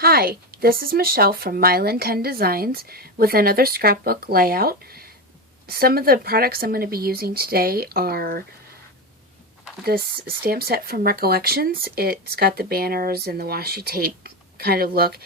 Hi, this is Michelle from Mylan 10 Designs with another scrapbook layout. Some of the products I'm going to be using today are this stamp set from Recollections. It's got the banners and the washi tape kind of look.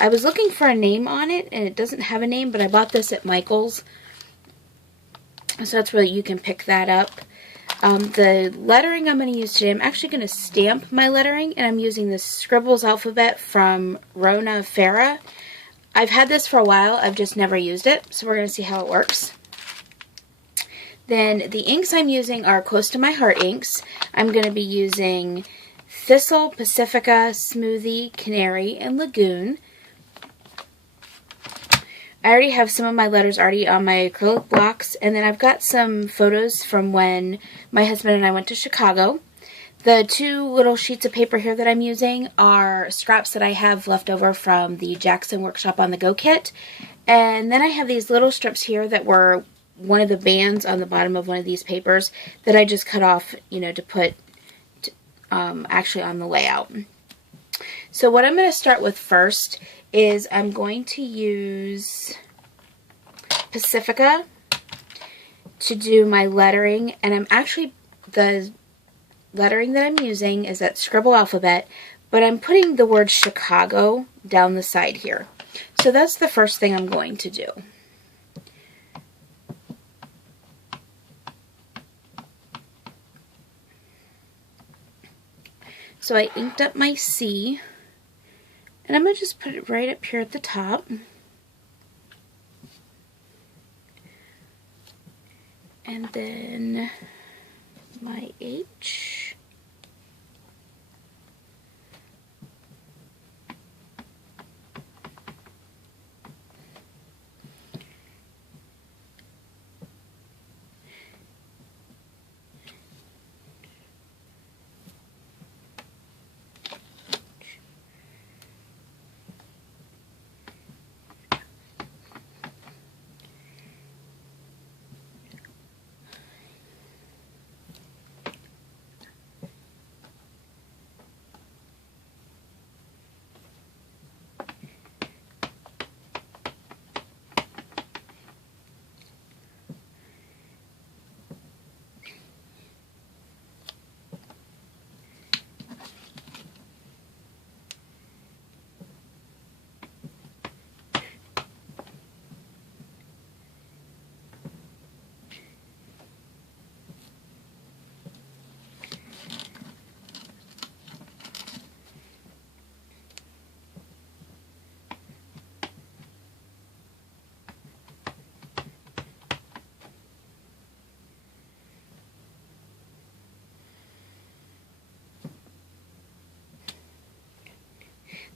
I was looking for a name on it and it doesn't have a name, but I bought this at Michael's. So that's where you can pick that up. The lettering I'm going to use today, I'm actually going to stamp my lettering, and I'm using this Scribbles alphabet from Rona Farah. I've had this for a while, I've just never used it, so we're going to see how it works. Then the inks I'm using are Close to My Heart inks. I'm going to be using Thistle, Pacifica, Smoothie, Canary, and Lagoon. I already have some of my letters already on my acrylic blocks, and then I've got some photos from when my husband and I went to Chicago. The two little sheets of paper here that I'm using are scraps that I have left over from the Jackson Workshop on the Go kit, and then I have these little strips here that were one of the bands on the bottom of one of these papers that I just cut off, to put actually on the layout. So what I'm going to start with first is I'm going to use Pacifica to do my lettering, and the lettering that I'm using is that Scribble alphabet, but I'm putting the word Chicago down the side here. So that's the first thing I'm going to do. So I inked up my C, and I'm going to just put it right up here at the top. And then my H.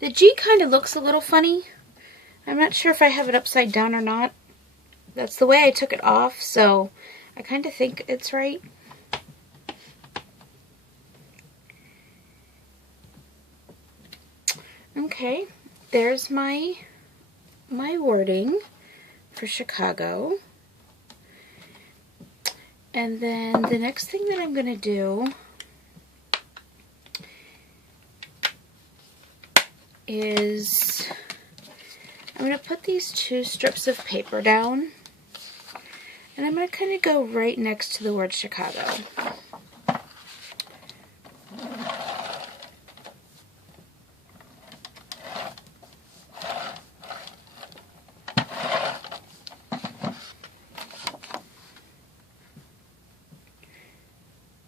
The G kind of looks a little funny. I'm not sure if I have it upside down or not. That's the way I took it off, so I kind of think it's right. Okay, there's my wording for Chicago. And then the next thing that I'm going to do is I'm going to put these two strips of paper down, and I'm going to kind of go right next to the word Chicago.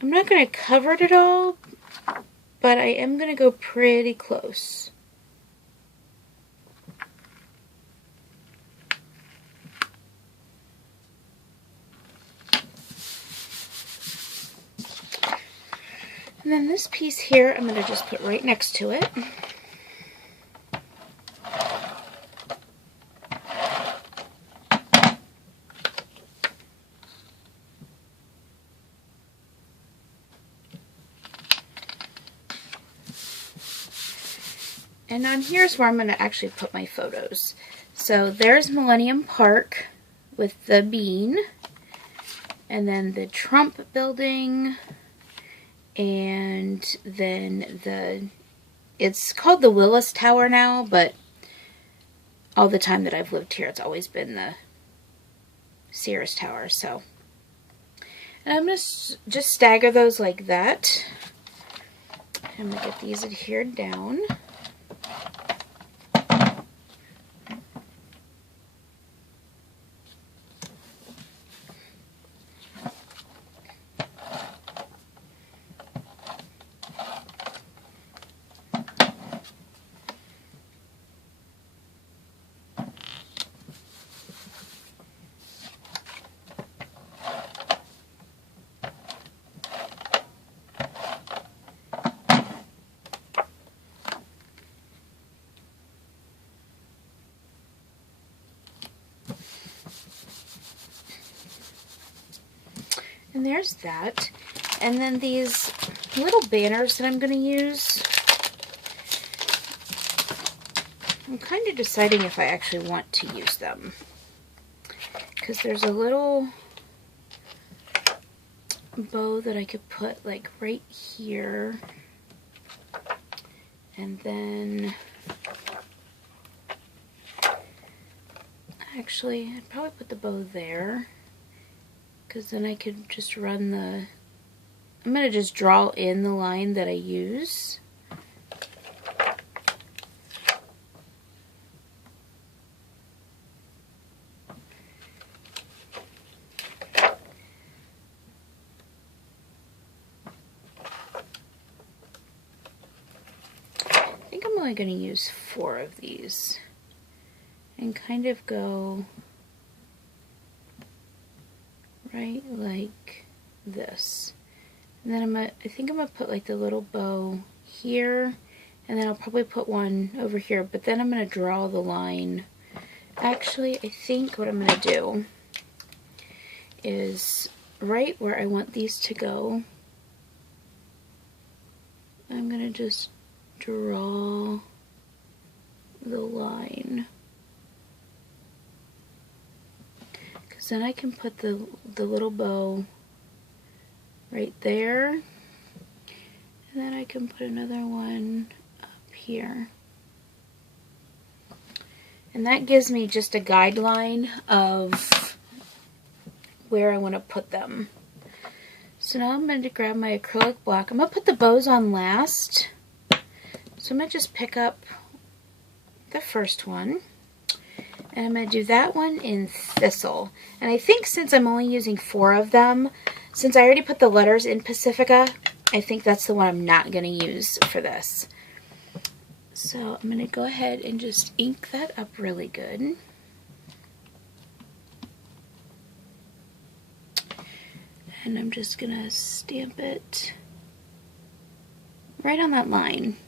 I'm not going to cover it at all, but I am going to go pretty close. And then this piece here, I'm going to just put right next to it. And on here's where I'm going to actually put my photos. So there's Millennium Park with the bean, and then the Trump building, and then the It's called the Willis Tower now, but all the time that I've lived here, it's always been the Sears Tower. So, and I'm going to just stagger those like that. I'm going to get these adhered down. And there's that. And then these little banners that I'm going to use, I'm kind of deciding if I actually want to use them. Because there's a little bow that I could put like right here. And then, actually, I'd probably put the bow there. Because then I could just run the, I'm going to just draw in the line that I use. I think I'm only going to use 4 of these and kind of go right like this. And then I think I'm gonna put like the little bow here, and then I'll probably put one over here, but then I'm gonna draw the line. Actually, I think what I'm gonna do is right where I want these to go, I'm gonna just draw the line. Then I can put the little bow right there, and then I can put another one up here. And that gives me just a guideline of where I want to put them. So now I'm going to grab my acrylic block. I'm going to put the bows on last. So I'm going to just pick up the first one. And I'm going to do that one in Thistle. And I think since I'm only using 4 of them, since I already put the letters in Pacifica, I think that's the one I'm not going to use for this. So I'm going to go ahead and just ink that up really good. And I'm just going to stamp it right on that line.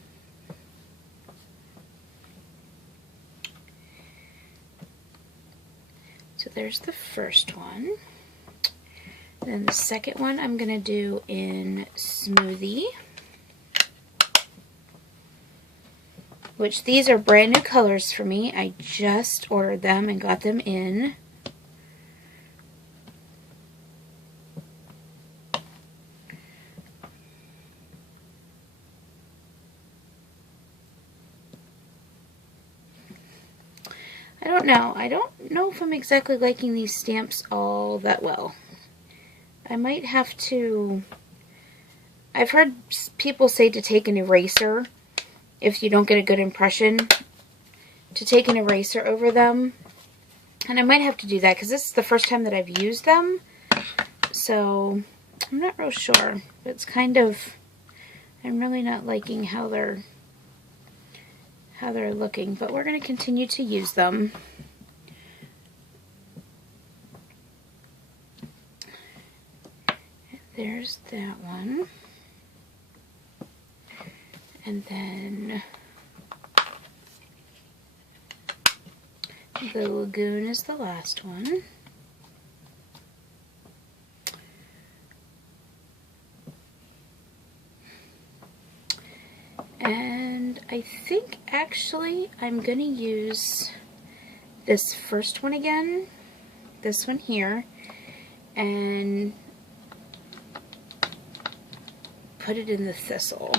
So there's the first one. Then the second one I'm going to do in Smoothie, which these are brand new colors for me. I just ordered them and got them in. I don't know if I'm exactly liking these stamps all that well. I might have to, I've heard people say to take an eraser if you don't get a good impression, to take an eraser over them. And I might have to do that because this is the first time that I've used them. So I'm not real sure. It's kind of, I'm really not liking how they're looking, but we're going to continue to use them. There's that one. And then the Lagoon is the last one. And I think actually I'm going to use this first one again, this one here, and put it in the Thistle.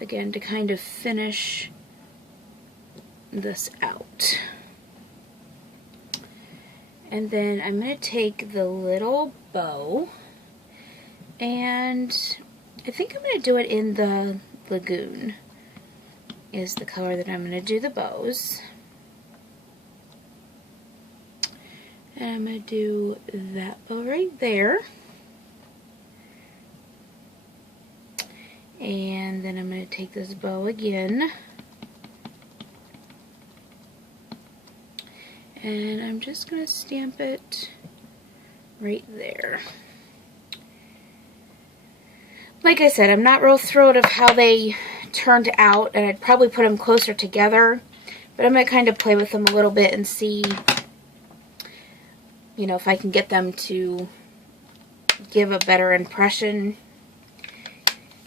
again to kind of finish this out. And then I'm going to take the little bow, and I think I'm going to do it in the Lagoon is the color that I'm going to do the bows. And I'm going to do that bow right there. And then I'm going to take this bow again. And I'm just going to stamp it right there. Like I said, I'm not real thrilled of how they turned out, and I'd probably put them closer together, but I'm going to kind of play with them a little bit and see, you know, if I can get them to give a better impression,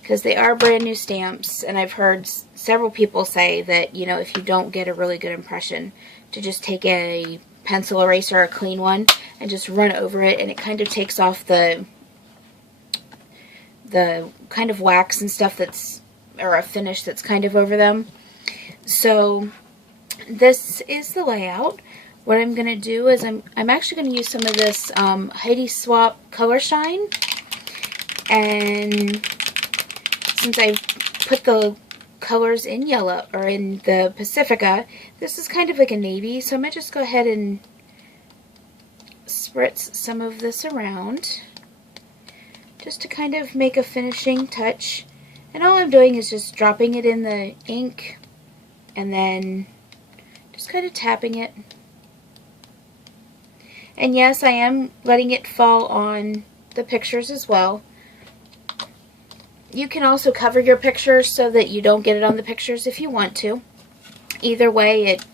because they are brand new stamps, and I've heard several people say that, you know, if you don't get a really good impression, to just take a pencil eraser, a clean one, and just run over it, and it kind of takes off the kind of wax and stuff that's, or a finish that's kind of over them. So this is the layout. What I'm going to do is I'm actually going to use some of this Heidi Swapp Color Shine, and since I put the colors in yellow, or in the Pacifica, this is kind of like a navy, so I'm going to just go ahead and spritz some of this around just to kind of make a finishing touch. And all I'm doing is just dropping it in the ink and then just kind of tapping it. And yes, I am letting it fall on the pictures as well. You can also cover your pictures so that you don't get it on the pictures if you want to. Either way, it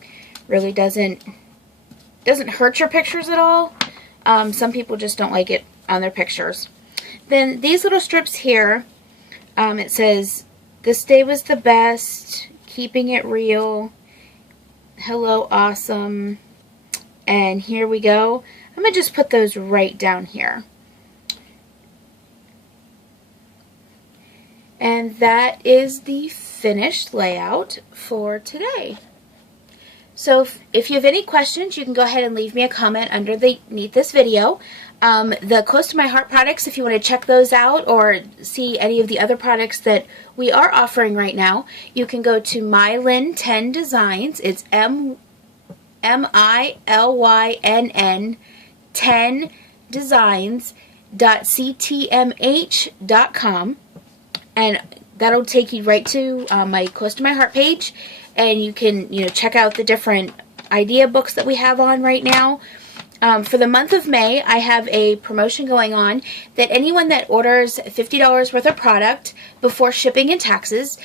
really doesn't hurt your pictures at all. Some people just don't like it on their pictures. Then these little strips here, it says, "This day was the best, keeping it real, hello awesome," and here we go. I'm going to just put those right down here. And that is the finished layout for today. So if you have any questions, you can go ahead and leave me a comment underneath this video. The Close to My Heart products, if you want to check those out or see any of the other products that we are offering right now, you can go to Mylynn 10 Designs. It's MILYNN 10 designs.ctmh.com, and that'll take you right to my Close to My Heart page, and you can, you know, check out the different idea books that we have on right now. For the month of May, I have a promotion going on that anyone that orders $50 worth of product before shipping and taxes,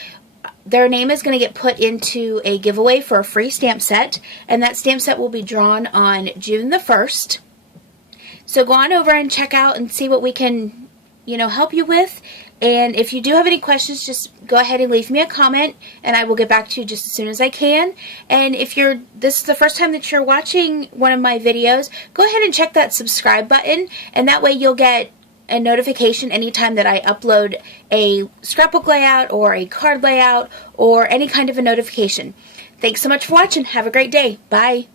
their name is going to get put into a giveaway for a free stamp set, and that stamp set will be drawn on June the 1st. So go on over and check out and see what we can, you know, help you with. And if you do have any questions, just go ahead and leave me a comment, and I will get back to you just as soon as I can. And if this is the first time that you're watching one of my videos, go ahead and check that subscribe button, and that way you'll get a notification anytime that I upload a scrapbook layout or a card layout or any kind of a notification. Thanks so much for watching. Have a great day. Bye.